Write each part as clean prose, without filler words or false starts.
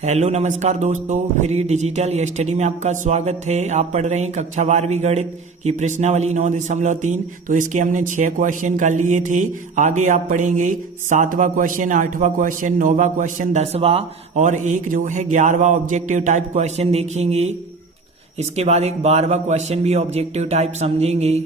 Hello नमस्कार दोस्तों, free digital study में आपका स्वागत है। आप पढ़ रहे हैं कक्षा 12वीं गणित की प्रश्नावली 9.3। तो इसके हमने 6 क्वेश्चन कर लिए थे। आगे आप पढ़ेंगे 7वां क्वेश्चन, 8वां क्वेश्चन, 9वां क्वेश्चन, 10वां और एक जो है 11वां ऑब्जेक्टिव टाइप क्वेश्चन देखेंगे। इसके बाद एक 12वां क्वेश्चन भी ऑब्जेक्टिव टाइप समझेंगे।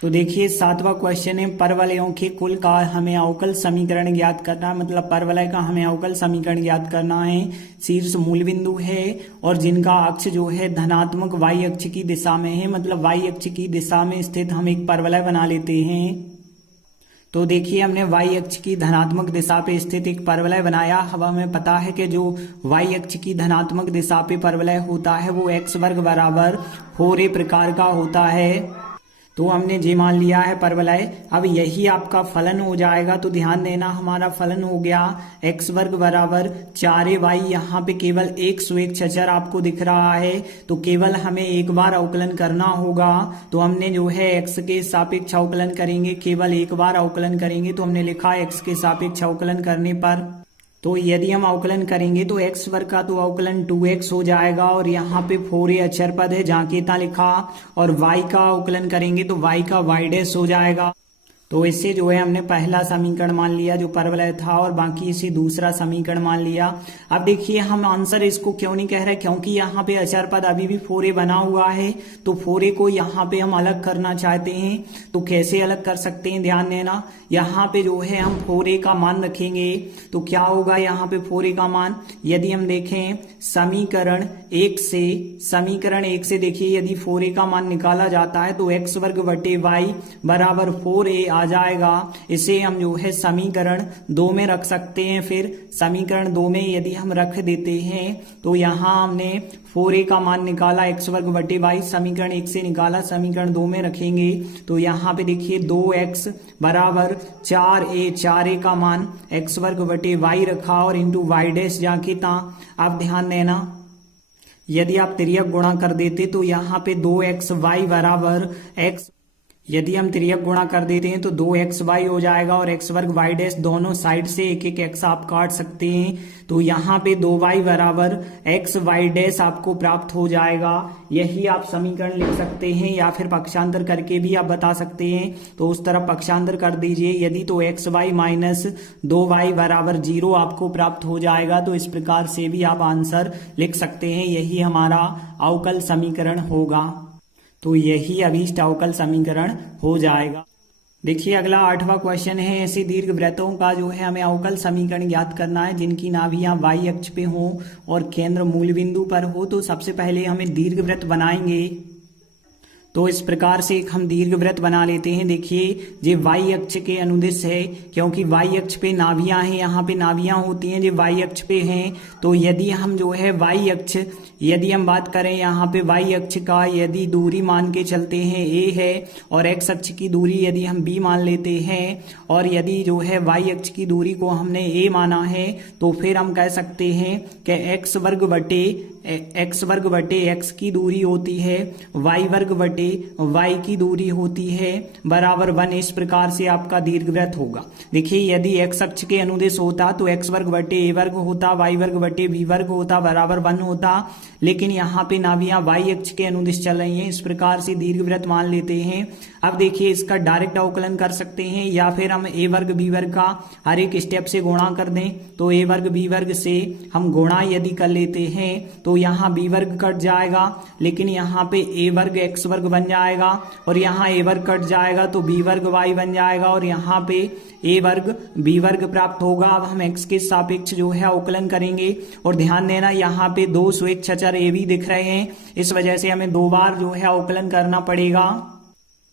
तो देखिए 7वां क्वेश्चन है, परवलयों के कुल का हमें अवकल समीकरण ज्ञात करना है। मतलब परवलय का हमें अवकल समीकरण ज्ञात करना है। शीर्ष मूल बिंदु है और जिनका अक्ष जो है धनात्मक y अक्ष की दिशा में है। मतलब y अक्ष की दिशा में स्थित हम एक परवलय बना लेते हैं। तो देखिए हमने y अक्ष की धनात्मक दिशा पे स्थित एक परवलय बनाया। अब हमें पता है कि जो y अक्ष की धनात्मक दिशा पे परवलय होता है वो x वर्ग बराबर 4a प्रकार का होता है। तो हमने जी मान लिया है परवलय। अब यही आपका फलन हो जाएगा। तो ध्यान देना, हमारा फलन हो गया x वर्ग बराबर 4ay। यहाँ पे केवल एक स्वेच्छ अचर आपको दिख रहा है, तो केवल हमें एक बार अवकलन करना होगा। तो हमने जो है x के सापेक्ष अवकलन करेंगे, केवल एक बार अवकलन करेंगे। तो हमने लिखा x के सापेक्ष अवकलन करने पर, तो यदि हम अवकलन करेंगे तो x वर्ग का तो अवकलन 2x हो जाएगा और यहाँ पे 4a अचर पद है जहाँ केता लिखा, और y का अवकलन करेंगे तो y का y डैश हो जाएगा। तो इससे जो है हमने पहला समीकरण मान लिया जो परवलय था, और बाकी इसे दूसरा समीकरण मान लिया। अब देखिए हम आंसर इसको क्यों नहीं कह रहे, क्योंकि यहाँ पे अचर पद अभी भी 4a बना हुआ है। तो 4a को यहाँ पे हम अलग करना चाहते हैं। तो कैसे अलग कर सकते हैं, ध्यान देना। यहाँ पे जो है हम 4a का मान रखेंगे तो क्या होगा यहाँ पे 4a का मान। यदि हम देखें समीकरण 1 से देखिए यदि 4a का मान निकाला जाता है तो x वर्ग बटे y बराबर 4a आ जाएगा। इसे हम जो है समीकरण 2 में रख सकते हैं। फिर समीकरण 2 में यदि हम रख देते हैं तो यहाँ हमने 4a का मान निकाला, x वर्ग बटे y समीकरण 1 से निकाला, समीकरण 2 में रखेंगे तो यहाँ पे देखिए 2x बराबर 4a का मान x वर्ग बटे y रखा और इंटू y डैश जाके था। आप ध्यान देना, यदि आप तिर्यक गुणा कर देते तो यहाँ पे 2xy बराबर x, यदि हम तिर्यक गुणा कर देते हैं तो 2xy हो जाएगा और x वर्ग y डैश दोनों साइड से एक एक x आप काट सकते हैं। तो यहाँ पे 2y बराबर x y डैश आपको प्राप्त हो जाएगा। यही आप समीकरण लिख सकते हैं या फिर पक्षांतर करके भी आप बता सकते हैं। तो उस तरफ पक्षांतर कर दीजिए, यदि तो xy माइनस 2y बराबर 0 आपको प्राप्त हो जाएगा। तो इस प्रकार से भी आप आंसर लिख सकते हैं। यही हमारा अवकल समीकरण होगा। तो यही अभीष्ट अवकल समीकरण हो जाएगा। देखिए अगला 8वां क्वेश्चन है, ऐसे दीर्घ वृत्तों का जो है हमें अवकल समीकरण ज्ञात करना है जिनकी नाभियां y अक्ष पे हो और केंद्र मूल बिंदु पर हो। तो सबसे पहले हमें दीर्घ वृत्त बनाएंगे। तो इस प्रकार से एक हम दीर्घ वृत्त बना लेते हैं। देखिए ये y अक्ष के अनुदिश है, क्योंकि y अक्ष पे नाभियां हैं, यहाँ पे नाभियां होती हैं जो y अक्ष पे हैं। तो यदि हम जो है y अक्ष, यदि हम बात करें यहाँ पे y अक्ष का, यदि दूरी मान के चलते हैं a है और x अक्ष की दूरी यदि हम b मान लेते हैं, और यदि जो है y अक्ष की दूरी को हमने a माना है, तो फिर हम कह सकते हैं कि x वर्ग बटे x की दूरी होती है, y वर्ग बटे y की दूरी होती है बराबर 1। इस प्रकार से आपका दीर्घवृत्त होगा। देखिए यदि x अक्ष के अनुदिश होता तो x वर्ग बटे a वर्ग होता, y वर्ग बटे b वर्ग होता बराबर 1 होता, लेकिन यहाँ पे नाभियां y अक्ष के अनुदिश चल रही हैं। इस प्रकार से दीर्घवृत्त मान लेते हैं। अब देखिए इसका डायरेक्ट अवकलन कर सकते हैं या फिर हम a वर्ग b वर्ग का हर एक स्टेप से गुणा कर दें। तो a वर्ग b वर्ग से हम गुणा यदि कर लेते हैं तो यहाँ b वर्ग कट जाएगा, लेकिन यहाँ पे a वर्ग x वर्ग बन जाएगा, और यहाँ a वर्ग कट जाएगा तो b वर्ग y बन जाएगा, और यहाँ पे a वर्ग b वर्ग प्राप्त होगा। अब हम x के सापेक्ष जो है अवकलन करेंगे, और ध्यान देना यहाँ पे 2 स्वेच्छ अचर a भी दिख रहे हैं, इस वजह से हमें 2 बार जो है अवकलन करना पड़ेगा।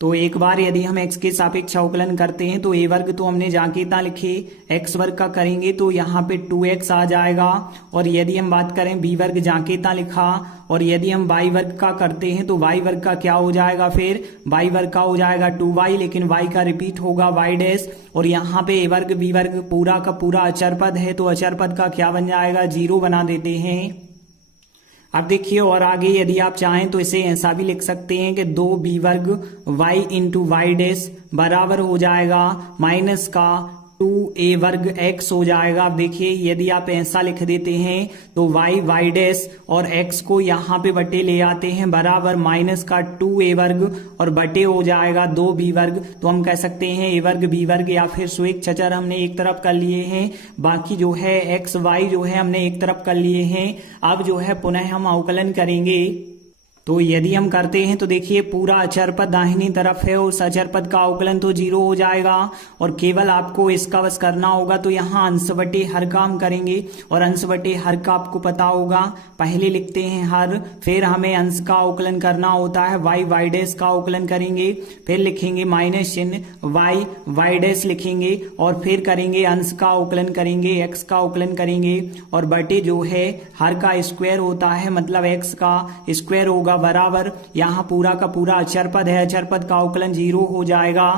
तो एक बार यदि हम x के सापेक्ष अवकलन करते हैं तो a वर्ग तो हमने जाकेता लिखे, x वर्ग का करेंगे तो यहाँ पे 2x आ जाएगा, और यदि हम बात करें b वर्ग जाकेता लिखा, और यदि हम y वर्ग का करते हैं तो y वर्ग का क्या हो जाएगा, फिर y वर्ग का हो जाएगा 2y, लेकिन y का रिपीट होगा y डैश, और यहाँ पे a वर्ग b वर्ग पूरा का पूरा अचर पद है तो अचर पद का क्या बन जाएगा, 0 बना देते हैं। अब देखिए और आगे यदि आप चाहें तो इसे ऐसा भी लिख सकते हैं कि 2b वर्ग y इंटू वाई डैश बराबर हो जाएगा माइनस का 2a वर्ग x हो जाएगा। अब देखिए यदि आप ऐसा लिख देते हैं तो y डैश और x को यहाँ पे बटे ले आते हैं बराबर माइनस का 2a वर्ग और बटे हो जाएगा 2b वर्ग। तो हम कह सकते हैं a वर्ग b वर्ग या फिर स्वेच्छचर हमने एक तरफ कर लिए हैं, बाकी जो है x y जो है हमने एक तरफ कर लिए हैं। अब जो है पुनः हम अवकलन करेंगे। तो यदि हम करते हैं तो देखिए पूरा अचर पद दाहिनी तरफ है, उस अचर पद का अवकलन तो 0 हो जाएगा और केवल आपको इसका बस करना होगा। तो यहाँ अंश बटे हर का हम करेंगे और अंश बटे हर का आपको पता होगा, पहले लिखते हैं हर, फिर हमें अंश का अवकलन करना होता है, y डैश का अवकलन करेंगे, फिर लिखेंगे माइनस चिन्ह y डैश लिखेंगे और फिर करेंगे अंश का अवकलन करेंगे, x का अवकलन करेंगे और बटे जो है हर का स्क्वायर होता है, मतलब x का स्क्वायर होगा बराबर यहाँ पूरा का पूरा अचर पद है, अचर पद का अवकलन 0 हो जाएगा।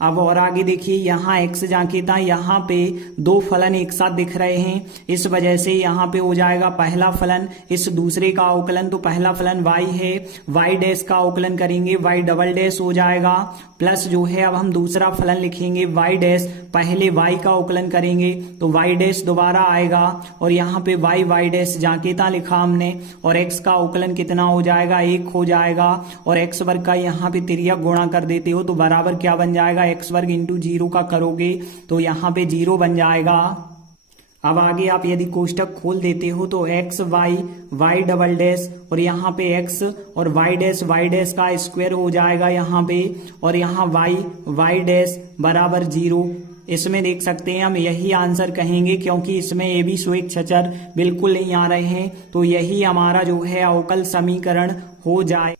अब और आगे देखिए यहाँ x जाके था, यहाँ पे दो फलन एक साथ दिख रहे हैं, इस वजह से यहाँ पे हो जाएगा पहला फलन इस दूसरे का अवकलन। तो पहला फलन y है, y डैश का अवकलन करेंगे, y डबल डैश हो जाएगा प्लस जो है अब हम दूसरा फलन लिखेंगे y डैश, पहले y का अवकलन करेंगे तो y डैश दोबारा आएगा और यहाँ पे y डैश जाके था लिखा हमने और x का अवकलन कितना हो जाएगा 1 हो जाएगा और x वर्ग का यहाँ पे तिर्यक गुणा कर देते हो तो बराबर क्या बन जाएगा x वर्ग इंटू 0 का करोगे तो यहाँ पे 0 बन जाएगा। अब आगे आप यदि कोष्टक खोल देते हो तो x y डबल डैश और यहाँ पे x और y डैश का स्क्वायर हो जाएगा यहाँ पे और यहाँ y डैश बराबर 0। इसमें देख सकते हैं हम यही आंसर कहेंगे क्योंकि इसमें ये भी स्वेच्छचर बिल्कुल नहीं आ रहे हैं, तो यही हमारा जो है अवकल समीकरण हो जाए।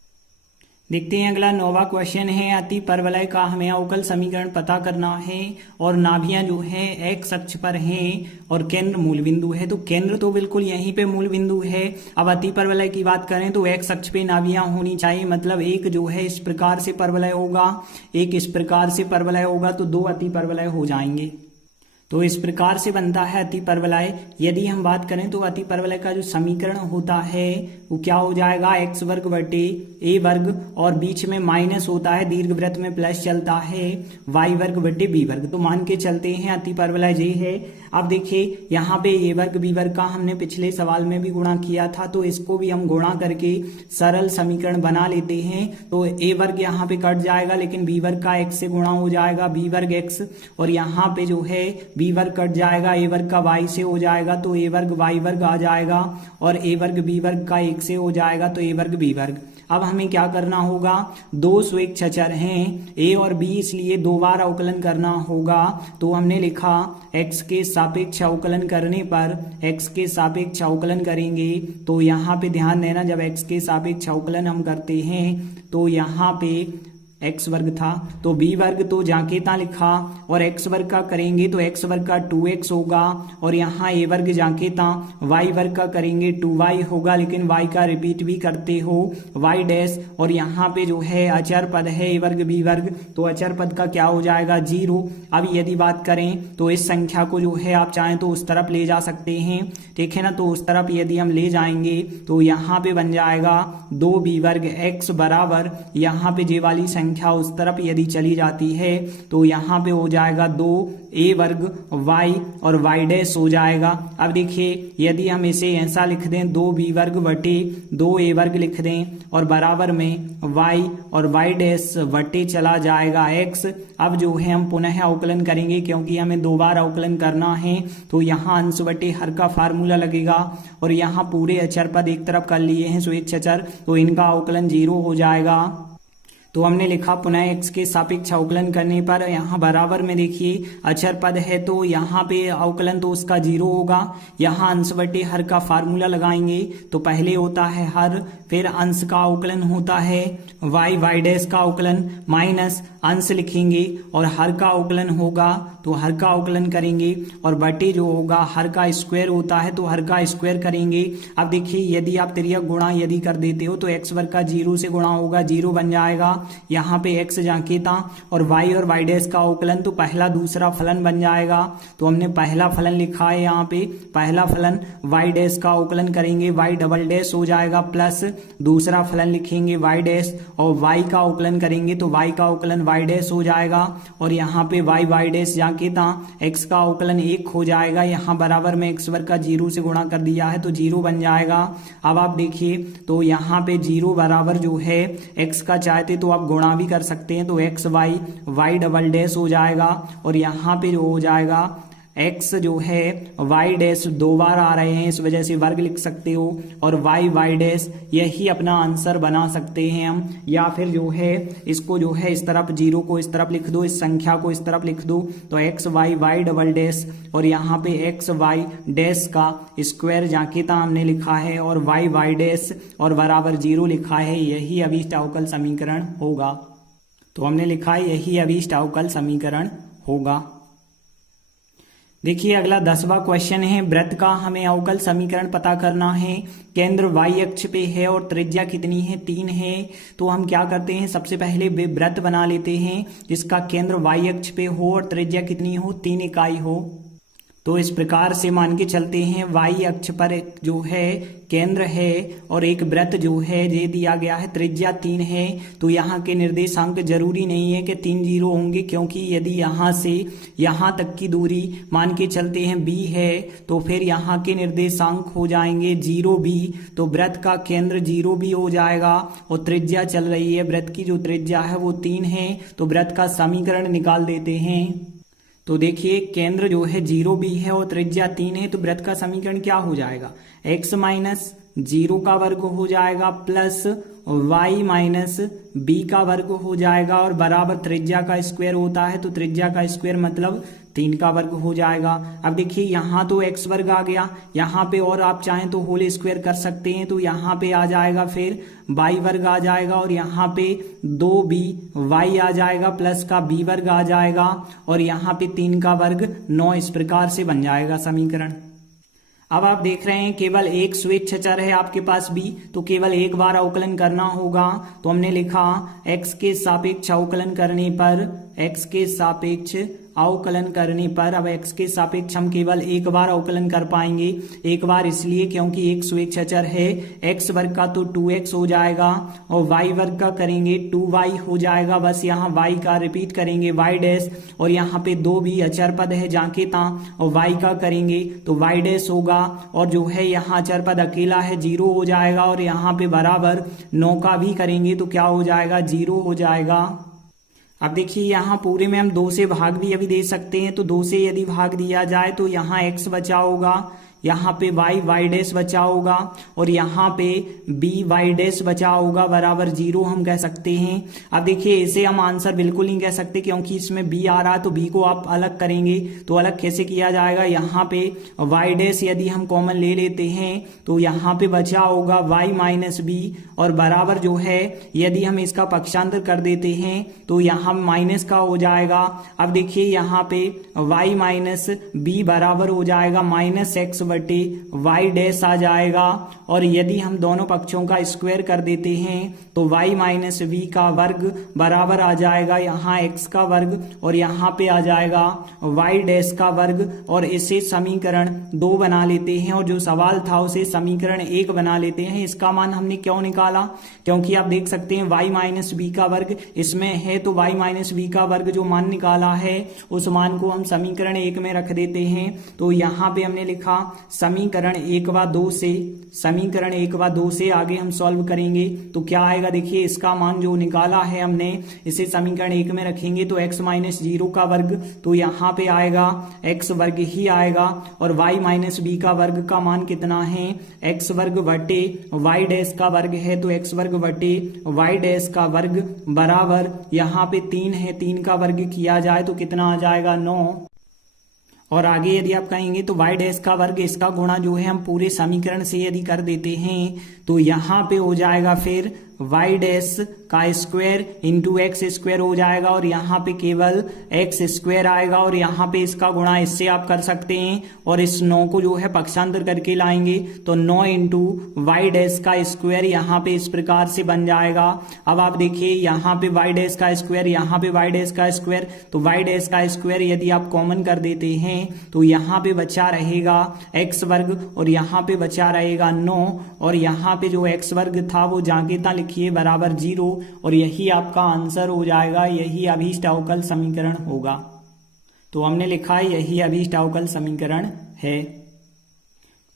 देखते हैं अगला 9वां क्वेश्चन है, अति परवलय का हमें अवकल समीकरण पता करना है और नाभियां जो है x अक्ष पर हैं और केंद्र मूल बिंदु है। तो केंद्र तो बिल्कुल यहीं पे मूल बिंदु है। अब अति परवलय की बात करें तो x अक्ष पे नाभियां होनी चाहिए, मतलब एक जो है इस प्रकार से परवलय होगा, एक इस प्रकार से परवलय होगा, तो दो अति परवलय हो जाएंगे। तो इस प्रकार से बनता है अति परवलय। यदि हम बात करें तो अति परवलय का जो समीकरण होता है वो क्या हो जाएगा x वर्ग बटे a वर्ग और बीच में माइनस होता है, दीर्घवृत्त में प्लस चलता है y वर्ग बटे b वर्ग। तो मान के चलते हैं अति परवलय ये है। अब देखिए यहाँ पे a वर्ग b वर्ग का हमने पिछले सवाल में भी गुणा किया था, तो इसको भी हम गुणा करके सरल समीकरण बना लेते हैं। तो a वर्ग यहाँ पे कट जाएगा लेकिन b वर्ग का x से गुणा हो जाएगा, b वर्ग x और यहाँ पे जो है b वर्ग कट जाएगा, a वर्ग का y से हो जाएगा तो a वर्ग y वर्ग आ जाएगा और a वर्ग b वर्ग का 1 से हो जाएगा तो a वर्ग b वर्ग। अब हमें क्या करना होगा, दो स्वेच्छचर हैं a और b, इसलिए दो बार अवकलन करना होगा। तो हमने लिखा x के सापेक्ष अवकलन करने पर x के सापेक्ष अवकलन करेंगे तो यहाँ पे ध्यान देना, जब x के सापेक्ष अवकलन हम करते हैं तो यहाँ पे x वर्ग था तो b वर्ग तो जाकेता लिखा और x वर्ग का करेंगे तो x वर्ग का 2x होगा और यहाँ a वर्ग जाकेता y वर्ग का करेंगे 2y होगा, लेकिन y का रिपीट भी करते हो y डैश और यहाँ पे जो है अचर पद है a वर्ग b वर्ग, तो अचर पद का क्या हो जाएगा 0। अब यदि बात करें तो इस संख्या को जो है आप चाहें तो उस तरफ ले जा सकते हैं, ठीक है ना। तो उस तरफ यदि हम ले जाएंगे तो यहाँ पे बन जाएगा 2b वर्ग x बराबर, यहाँ पे जे वाली संख्या उस तरफ यदि चली जाती है तो यहाँ पे हो जाएगा 2a वर्ग y और y डैश हो जाएगा। अब देखिए यदि हम इसे ऐसा लिख दें 2b वर्ग बटे 2a वर्ग लिख दें और बराबर में y और y डैश बटे चला जाएगा x। अब जो है हम पुनः अवकलन करेंगे क्योंकि हमें दो बार अवकलन करना है, तो यहाँ अंश बटे हर का फार्मूला लगेगा और यहाँ पूरे अचर पद एक तरफ कर लिए हैं स्वेच्छचर, तो इनका अवकलन 0 हो जाएगा। तो हमने लिखा पुनः x के सापेक्ष अवकलन करने पर यहाँ बराबर में देखिए अचर पद है तो यहाँ पे अवकलन तो उसका 0 होगा। यहाँ अंश बटे हर का फार्मूला लगाएंगे तो पहले होता है हर, फिर अंश का अवकलन होता है y डैश का अवकलन माइनस अंश लिखेंगे और हर का अवकलन होगा तो हर का अवकलन करेंगे और बटे जो होगा हर का स्क्वायर होता है तो हर का स्क्वायर करेंगे। अब देखिए यदि आप तिर्यक गुणा यदि कर देते हो तो x वर्ग का 0 से गुणा होगा, 0 बन जाएगा। यहाँ पे x जाकेता और y डैश का अवकलन तो पहला दूसरा फलन बन जाएगा। तो हमने पहला फलन लिखा है, यहाँ पे पहला फलन y डैश का अवकलन करेंगे, y डबल डैश हो जाएगा प्लस दूसरा फलन लिखेंगे y डैश और y का अवकलन करेंगे तो y का अवकलन वाई डैश हो जाएगा और यहाँ पे वाई वाई डैश जाके ता एक्स का अवकलन 1 हो जाएगा। यहाँ बराबर में एक्स वर्ग का 0 से गुणा कर दिया है तो 0 बन जाएगा। अब आप देखिए तो यहाँ पे 0 बराबर जो है एक्स का चाहते तो आप गुणा भी कर सकते हैं, तो X Y Y double dash हो जाएगा और यहाँ पे जो हो जाएगा x जो है y डैश 2 बार आ रहे हैं इस वजह से वर्ग लिख सकते हो और y y डैश यही अपना आंसर बना सकते हैं हम, या फिर जो है इसको जो है इस तरफ 0 को इस तरफ लिख दो, इस संख्या को इस तरफ लिख दो तो x y y double dash और यहाँ पे x y डैश का स्क्वायर जाके था हमने लिखा है और y y डैश और बराबर 0 लिखा है, यही अभीष्ट अवकल समीकरण होगा। तो हमने लिखा है यही अभीष्ट अवकल समीकरण होगा। देखिए अगला 10वां क्वेश्चन है, वृत्त का हमें अवकल समीकरण पता करना है। केंद्र y अक्ष पे है और त्रिज्या कितनी है 3 है। तो हम क्या करते हैं, सबसे पहले वृत्त बना लेते हैं जिसका केंद्र y अक्ष पे हो और त्रिज्या कितनी हो 3 इकाई हो। तो इस प्रकार से मान के चलते हैं y अक्ष पर जो है केंद्र है और एक वृत्त जो है ये दिया गया है, त्रिज्या 3 है। तो यहाँ के निर्देशांक जरूरी नहीं है कि 3 0 होंगे, क्योंकि यदि यहाँ से यहाँ तक की दूरी मान के चलते हैं b है तो फिर यहाँ के निर्देशांक हो जाएंगे 0 b, तो वृत्त का केंद्र 0 b हो जाएगा और त्रिज्या चल रही है, वृत्त की जो त्रिज्या है वो 3 है। तो वृत्त का समीकरण निकाल देते हैं। तो देखिए केंद्र जो है 0 b है और त्रिज्या 3 है, तो वृत्त का समीकरण क्या हो जाएगा, x माइनस 0 का वर्ग हो जाएगा प्लस y माइनस b का वर्ग हो जाएगा और बराबर त्रिज्या का स्क्वायर होता है, तो त्रिज्या का स्क्वायर मतलब 3 का वर्ग हो जाएगा। अब देखिए यहाँ तो x वर्ग आ गया, यहाँ पे और आप चाहें तो होल स्क्वायर कर सकते हैं, तो यहाँ पे आ जाएगा फिर y वर्ग आ जाएगा और यहाँ पे 2b y आ जाएगा प्लस का b वर्ग आ जाएगा और यहाँ पे 3 का वर्ग 9, इस प्रकार से बन जाएगा समीकरण। अब आप देख रहे हैं केवल एक स्वेच्छ चर है आपके पास b, तो केवल एक बार अवकलन करना होगा। तो हमने लिखा x के सापेक्ष अवकलन करने पर, x के सापेक्ष अवकलन करने पर, अब x के सापेक्ष हम केवल एक बार अवकलन कर पाएंगे। एक बार इसलिए क्योंकि एक स्वेच्छ चर है, x वर्ग का तो 2x हो जाएगा और y वर्ग का करेंगे 2y हो जाएगा, बस यहाँ y का रिपीट करेंगे y डैश और यहाँ पे 2b अचर पद है जाके ता और y का करेंगे तो y डैश होगा और जो है यहाँ अचर पद अकेला है 0 हो जाएगा और यहाँ पे बराबर 9 का भी करेंगे तो क्या हो जाएगा 0 हो जाएगा। अब देखिए यहाँ पूरे में हम 2 से भाग भी अभी दे सकते हैं, तो 2 से यदि भाग दिया जाए तो यहाँ x बचा होगा, यहाँ पे y y डैश बचा होगा और यहाँ पे b y डैश बचा होगा बराबर 0 हम कह सकते हैं। अब देखिए इसे हम आंसर बिल्कुल नहीं कह सकते क्योंकि इसमें b आ रहा है, तो b को आप अलग करेंगे तो अलग कैसे किया जाएगा, यहाँ पे y डैश यदि हम कॉमन ले लेते हैं तो यहाँ पे बचा होगा y माइनस b और बराबर जो है यदि हम इसका पक्षांतर कर देते हैं तो यहाँ माइनस का हो जाएगा। अब देखिए यहाँ पे y माइनस b बराबर हो जाएगा माइनस x बटे y डैश आ जाएगा और यदि हम दोनों पक्षों का स्क्वायर कर देते हैं तो y माइनस b का वर्ग बराबर आ जाएगा यहाँ x का वर्ग और यहाँ पे आ जाएगा y डैश का वर्ग और इसे समीकरण 2 बना लेते हैं और जो सवाल था उसे समीकरण 1 बना लेते हैं। इसका मान हमने क्यों निकाला, क्योंकि आप देख सकते हैं y माइनस बी का वर्ग इसमें है, तो y माइनस बी का वर्ग जो मान निकाला है उस मान को हम समीकरण 1 में रख देते हैं। तो यहाँ पे हमने लिखा समीकरण 1 व 2 से, समीकरण 1 व 2 से आगे हम सॉल्व करेंगे तो क्या आएगा, देखिए इसका मान जो निकाला है हमने इसे समीकरण 1 में रखेंगे तो x माइनस 0 का वर्ग, तो यहाँ पे आएगा x वर्ग ही आएगा और y माइनस बी का वर्ग का मान कितना है, x वर्ग बटे y डैश का वर्ग है तो x वर्ग बटे y डैश का वर्ग बराबर यहाँ पे 3 है, 3 का वर्ग किया जाए तो कितना आ जाएगा 9 और आगे यदि आप कहेंगे तो y डैश का वर्ग इसका गुणा जो है हम पूरे समीकरण से यदि कर देते हैं तो यहाँ पे हो जाएगा फिर y डैश का स्क्वायर इंटू एक्स स्क्वायर हो जाएगा और यहाँ पे केवल एक्स स्क्वायर आएगा और यहाँ पे इसका गुणा इससे आप कर सकते हैं और इस 9 को जो है पक्षांतर करके लाएंगे तो 9 इंटू वाई डैश का स्क्वायर यहाँ पे इस प्रकार से बन जाएगा। अब आप देखिए यहाँ पे वाई डैश का स्क्वायर, यहाँ पे वाई डैश का स्क्वायर, तो वाई डैश का स्क्वायर यदि आप कॉमन कर देते हैं तो यहाँ पे बचा रहेगा एक्स वर्ग और यहाँ पे बचा रहेगा 9 और यहाँ पे जो एक्स वर्ग था वो जाके था लिखिए बराबर 0 और यही आपका आंसर हो जाएगा, यही अभीष्ट अवकल समीकरण होगा। तो हमने लिखा है यही अभीष्ट अवकल समीकरण है।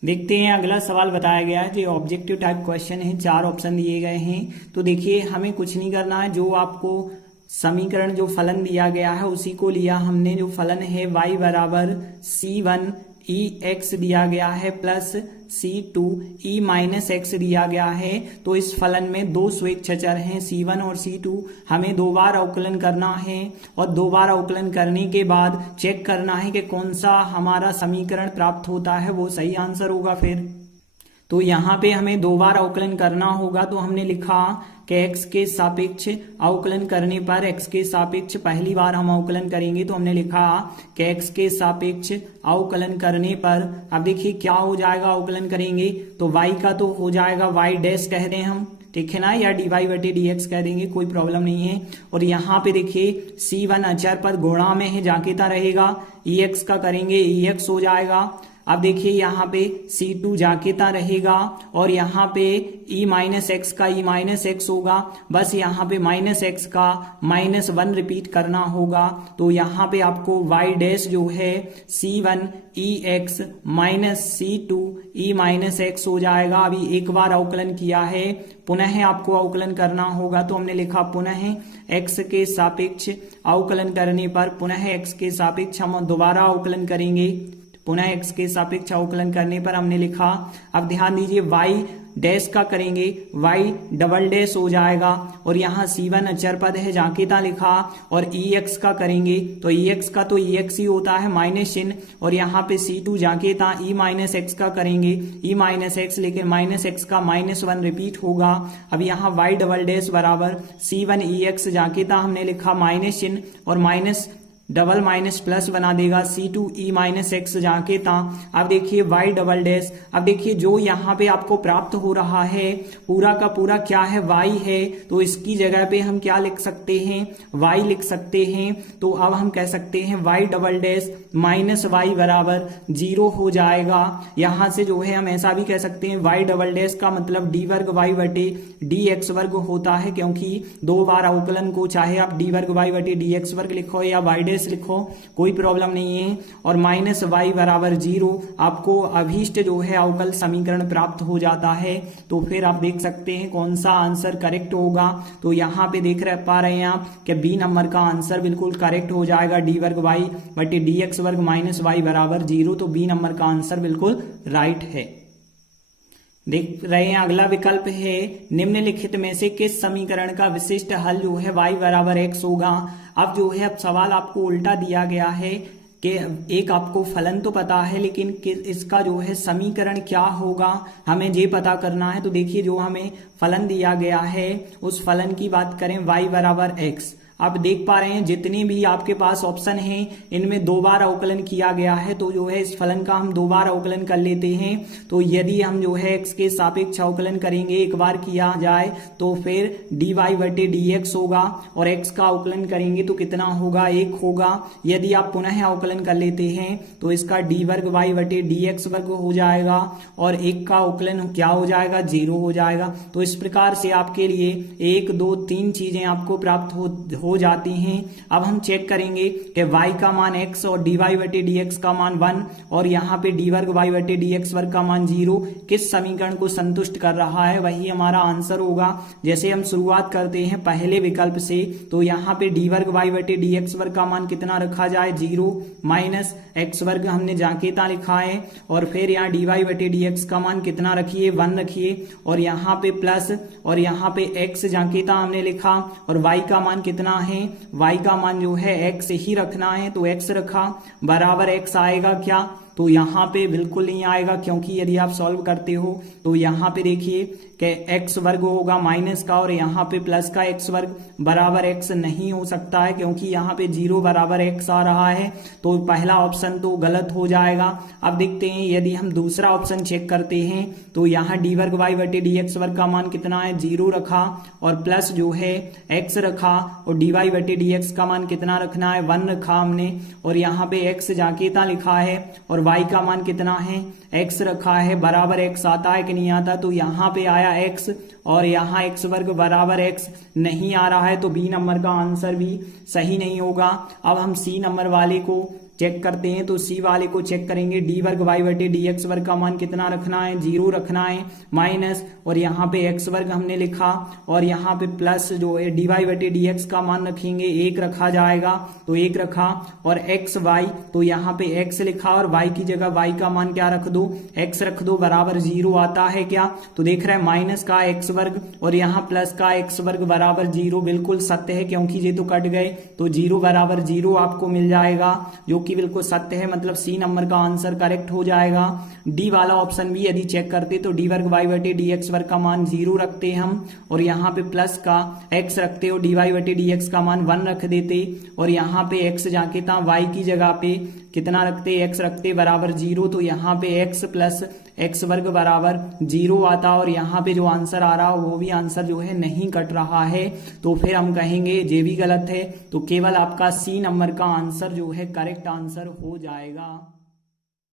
देखते हैं अगला सवाल बताया गया है जो ऑब्जेक्टिव टाइप क्वेश्चन है, 4 ऑप्शन दिए गए हैं। तो देखिए हमें कुछ नहीं करना है, जो आपको समीकरण जो फलन दिया गया है उसी को लिया हमने। जो फलन है y बराबर c1 ex दिया गया है plus c2 e minus x दिया गया है। तो इस फलन में दो स्वेच्छा चर हैं c1 और c2, हमें 2 बार अवकलन करना है और 2 बार अवकलन करने के बाद चेक करना है कि कौन सा हमारा समीकरण प्राप्त होता है वो सही आंसर होगा। फिर तो यहाँ पे हमें 2 बार अवकलन करना होगा। तो हमने लिखा कि x के सापेक्ष अवकलन करने पर, x के सापेक्ष पहली बार हम अवकलन करेंगे तो हमने लिखा कि x के सापेक्ष अवकलन करने पर, अब देखिए क्या हो जाएगा अवकलन करेंगे तो y का तो हो जाएगा y डैश कह दें हम, ठीक है ना, या dy बटे dx कह देंगे, कोई प्रॉब्लम नहीं है। और यहाँ पे देखिए c1 अचर पर गुणा में है, जाकेता रहेगा, ex का करेंगे ex हो जाएगा। अब देखिए यहाँ पे c2 जाकेता रहेगा और यहाँ पे e माइनस एक्स का e माइनस एक्स होगा, बस यहाँ पे माइनस एक्स का -1 रिपीट करना होगा। तो यहाँ पे आपको y डैश जो है c1 ex minus c2 e minus x हो जाएगा। अभी एक बार अवकलन किया है, पुनः आपको अवकलन करना होगा। तो हमने लिखा पुनः x के सापेक्ष अवकलन करने पर, पुनः x के सापेक्ष हम दोबारा अवकलन करेंगे, पुनः x के सापेक्ष अवकलन करने पर हमने लिखा, अब ध्यान दीजिए y डैश का करेंगे y डबल डैश हो जाएगा और यहाँ c1 अचर पद है, जाकेता लिखा, और ex का करेंगे तो ex का तो ex ही होता है माइनस चिन्ह, और यहाँ पे c2 जाकेता e माइनस एक्स का करेंगे e माइनस एक्स, लेकिन माइनस एक्स का -1 रिपीट होगा। अब यहाँ y डबल डैश बराबर c1 ex, जाकेता हमने लिखा माइनस चिन्ह और माइनस डबल माइनस प्लस बना देगा c2 e माइनस एक्स जाकेता। अब देखिए y डबल डैश, अब देखिए जो यहाँ पे आपको प्राप्त हो रहा है पूरा का पूरा क्या है, y है, तो इसकी जगह पे हम क्या लिख सकते हैं, y लिख सकते हैं। तो अब हम कह सकते हैं y double dash minus y बराबर 0 हो जाएगा। यहाँ से जो है हम ऐसा भी कह सकते हैं y डबल डैश का मतलब d वर्ग y बटे dx वर्ग होता है, क्योंकि 2 बार अवकलन को चाहे आप d वर्ग y बटे dx वर्ग लिखो या y डैश लिखो, कोई प्रॉब्लम नहीं है। और माइनस y बराबर 0 आपको अभीष्ट जो है अवकल समीकरण प्राप्त हो जाता है। तो फिर आप देख सकते हैं कौन सा आंसर करेक्ट होगा। तो यहाँ पे देख पा रहे हैं आप कि बी नंबर का आंसर बिल्कुल करेक्ट हो जाएगा, डी वर्ग y बटे dx वर्ग माइनस y बराबर 0। तो बी नंबर का आंसर बिल्कुल राइट है। देख रहे हैं अगला विकल्प है, निम्नलिखित में से किस समीकरण का विशिष्ट हल जो है y बराबर x होगा। अब जो है अब सवाल आपको उल्टा दिया गया है कि एक आपको फलन तो पता है लेकिन इसका जो है समीकरण क्या होगा हमें ये पता करना है। तो देखिए जो हमें फलन दिया गया है उस फलन की बात करें y बराबर x। आप देख पा रहे हैं जितने भी आपके पास ऑप्शन हैं इनमें 2 बार अवकलन किया गया है, तो जो है इस फलन का हम 2 बार अवकलन कर लेते हैं। तो यदि हम जो है x के सापेक्ष अवकलन करेंगे, एक बार किया जाए तो फिर dy बटे dx होगा, और x का अवकलन करेंगे तो कितना होगा, 1 होगा। यदि आप पुनः अवकलन कर लेते हैं तो इसका d वर्ग y बटे dx वर्ग हो जाएगा और 1 का अवकलन क्या हो जाएगा, 0 हो जाएगा। तो इस प्रकार से आपके लिए 1 2 3 चीजें आपको प्राप्त हो जाती हैं। अब हम चेक करेंगे कि y का मान x और dy बटे dx का मान 1 और यहाँ पे d वर्ग y बटे dx वर्ग का मान 0 किस समीकरण को संतुष्ट कर रहा है, वही हमारा आंसर होगा। जैसे हम शुरुआत करते हैं पहले विकल्प से, तो यहाँ पे d वर्ग y बटे dx वर्ग का मान कितना रखा जाए, 0 माइनस x वर्ग हमने जाकेता लिखा है, और फिर यहाँ dy बटे dx का मान कितना रखिए, 1 रखिए, और यहाँ पे प्लस, और यहाँ पे x जाकेता हमने लिखा, और y का मान कितना है, y का मान जो है x ही रखना है, तो x रखा बराबर x आएगा क्या, तो यहाँ पे बिल्कुल नहीं आएगा, क्योंकि यदि आप सॉल्व करते हो तो यहाँ पे देखिए कि x वर्ग होगा माइनस का और यहाँ पे प्लस का x वर्ग बराबर x नहीं हो सकता है, क्योंकि यहाँ पे 0 बराबर x आ रहा है, तो पहला ऑप्शन तो गलत हो जाएगा। अब देखते हैं यदि हम दूसरा ऑप्शन चेक करते हैं तो यहाँ d वर्ग y बटे dx वर्ग का मान कितना है, 0 रखा, और प्लस जो है x रखा, और dy बटे dx का मान कितना रखना है, 1 रखा हमने, और यहाँ पे x जाकेता लिखा है और y का मान कितना है, x रखा है, बराबर x आता है कि नहीं आता, तो यहाँ पे आया x और यहाँ x वर्ग बराबर x नहीं आ रहा है, तो बी नंबर का आंसर भी सही नहीं होगा। अब हम सी नंबर वाले को चेक करते हैं, तो सी वाले को चेक करेंगे। डी वर्ग वाई बटे डी एक्स वर्ग का मान कितना रखना है, 0 रखना है, माइनस और यहाँ पे एक्स वर्ग हमने लिखा और यहाँ पे प्लस जो है डी वाई बटे डी एक्स का मान रखेंगे, 1 रखा जाएगा, तो 1 रखा और एक्स वाई, तो यहाँ पे एक्स लिखा और वाई की जगह वाई का मान क्या रख दो, एक्स रख दो, बराबर 0 आता है क्या, तो देख रहे हैं माइनस का एक्स वर्ग और यहाँ प्लस का एक्स वर्ग बराबर 0, बिल्कुल सत्य है क्योंकि ये तो कट गए, तो 0 बराबर 0 आपको मिल जाएगा, जो कि बिल्कुल सत्य है, मतलब सी नंबर का आंसर करेक्ट हो जाएगा। डी वाला ऑप्शन भी यदि चेक करते तो डी वर्ग वाई बटे डी एक्स वर्ग का मान 0 रखते हम और यहाँ पे प्लस का x रखते हो, डी वाई बटे डी एक्स का मान 1 रख देते और यहाँ पे x जाके था y की जगह पे कितना रखते, x रखते बराबर 0, तो यहाँ पे x प्लस एक्स वर्ग बराबर 0 आता और यहाँ पे जो आंसर आ रहा वो भी आंसर जो है नहीं कट रहा है, तो फिर हम कहेंगे ये भी गलत है, तो केवल आपका सी नंबर का आंसर जो है करेक्ट आंसर हो जाएगा।